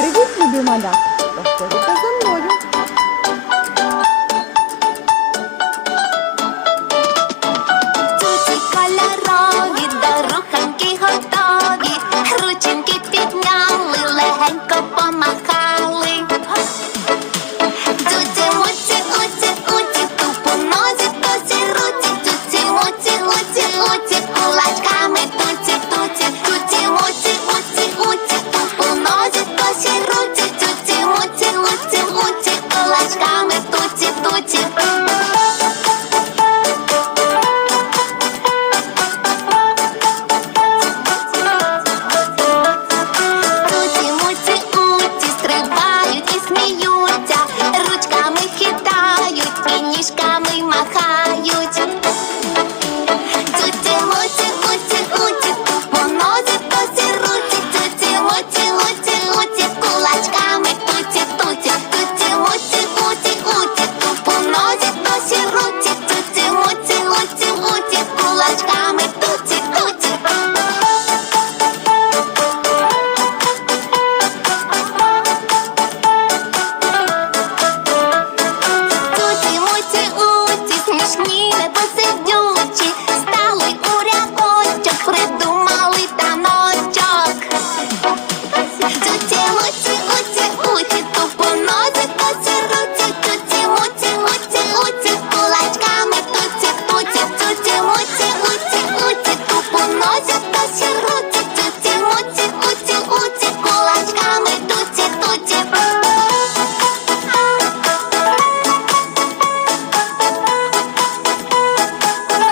Привіт, любі малята!